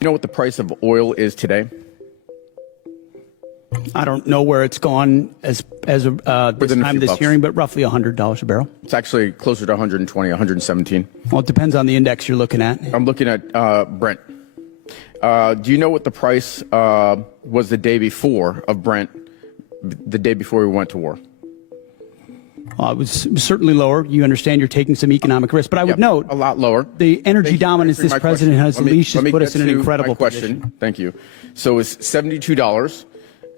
You know what the price of oil is today? I don't know where it's gone as this time of this hearing, but roughly $100 a barrel. It's actually closer to 120, 117. Well, it depends on the index you're looking at. I'm looking at Brent. Do you know what the price was the day before of Brent, the day before we went to war? It was certainly lower. You understand you're taking some economic risk, but I would note a lot lower. The energy dominance this president has unleashed has put us in an incredible position. Thank you. So it's $72,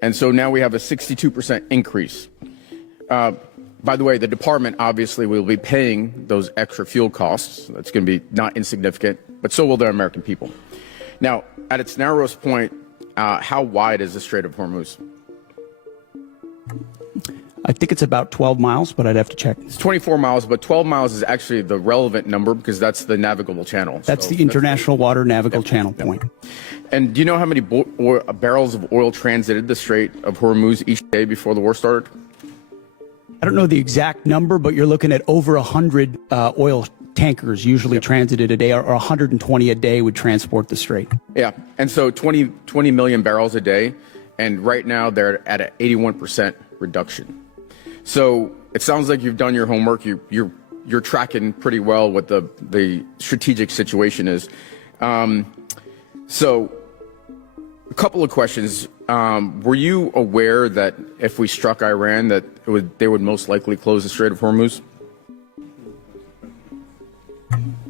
and so now we have a 62% increase. By the way, the department obviously will be paying those extra fuel costs. That's going to be not insignificant, but so will the American people. Now, at its narrowest point, how wide is the Strait of Hormuz? I think it's about 12 miles, but I'd have to check. It's 24 miles, but 12 miles is actually the relevant number because that's the navigable channel. That's the international water navigable channel point. And do you know how many barrels of oil transited the Strait of Hormuz each day before the war started? I don't know the exact number, but you're looking at over 100 oil tankers usually transited a day, or 120 a day would transport the Strait. Yeah, and so 20 million barrels a day, and right now they're at an 81% reduction. So it sounds like you've done your homework. You're tracking pretty well what the strategic situation is. So a couple of questions. Were you aware that if we struck Iran, that they would most likely close the Strait of Hormuz?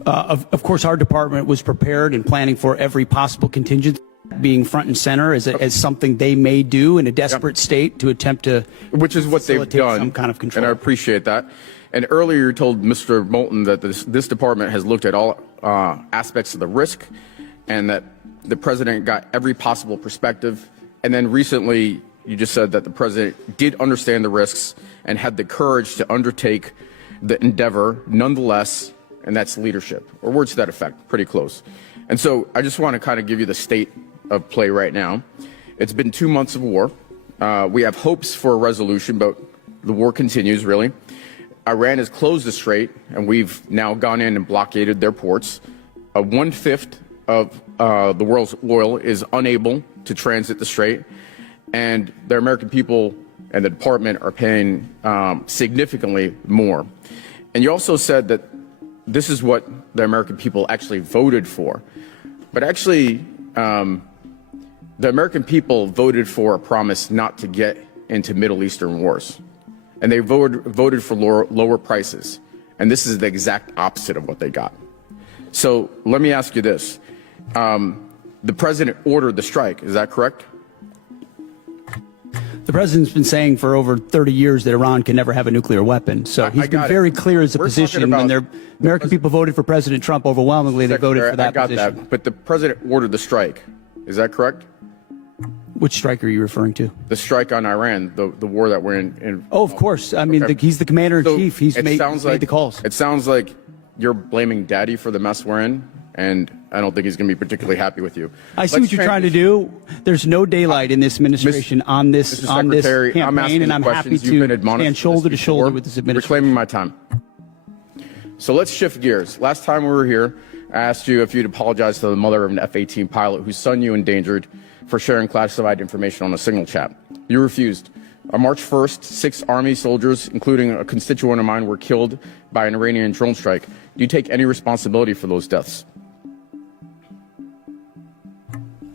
Of course, our department was prepared and planning for every possible contingency, being front and center as something they may do in a desperate state to attempt to, which is what they've done, some kind of control. And I appreciate that. And earlier you told Mr. Moulton that this department has looked at all aspects of the risk, and that the president got every possible perspective. And then recently you just said that the president did understand the risks and had the courage to undertake the endeavor nonetheless, and that's leadership, or words to that effect, pretty close. And so I just want to kind of give you the state of play right now. It's been 2 months of war. We have hopes for a resolution, but the war continues, really. Iran has closed the strait, and we've now gone in and blockaded their ports. 1/5 of the world's oil is unable to transit the strait, and the American people and the department are paying significantly more. And you also said that this is what the American people actually voted for. But actually, the American people voted for a promise not to get into Middle Eastern wars. And they voted for lower prices. And this is the exact opposite of what they got. So let me ask you this. The president ordered the strike, is that correct? The president's been saying for over 30 years that Iran can never have a nuclear weapon. So he's been very clear as a position. When the American people voted for President Trump overwhelmingly, they voted for that position. I got that, but the president ordered the strike. Is that correct? Which strike are you referring to? The strike on Iran, the war that we're in. Oh, of course. I mean, he's the commander-in-chief. He's made the calls. It sounds like you're blaming Daddy for the mess we're in, and I don't think he's going to be particularly happy with you. I see what you're trying to do. There's no daylight in this administration on this campaign, and I'm happy to stand shoulder to shoulder with this administration. Reclaiming my time. So let's shift gears. Last time we were here, I asked you if you'd apologize to the mother of an F-18 pilot whose son you endangered for sharing classified information on a signal chat. You refused. On March 1st, 6 Army soldiers, including a constituent of mine, were killed by an Iranian drone strike. Do you take any responsibility for those deaths?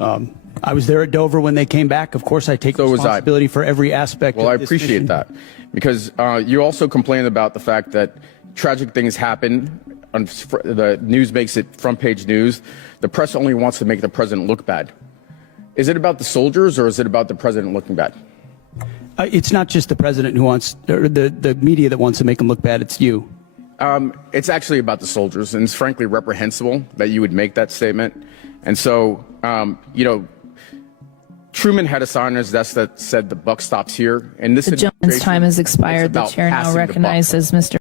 I was there at Dover when they came back. Of course, I take responsibility for every aspect of this mission. Well, I appreciate that, because you also complained about the fact that tragic things happen. The news makes it front-page news. The press only wants to make the president look bad. Is it about the soldiers, or is it about the president looking bad? It's not just the president who wants, or the media that wants to make him look bad. It's you. It's actually about the soldiers, and it's frankly reprehensible that you would make that statement. And so, you know, Truman had a sign on his desk that said the buck stops here. And this the gentleman's time has expired. The chair now recognizes Mr.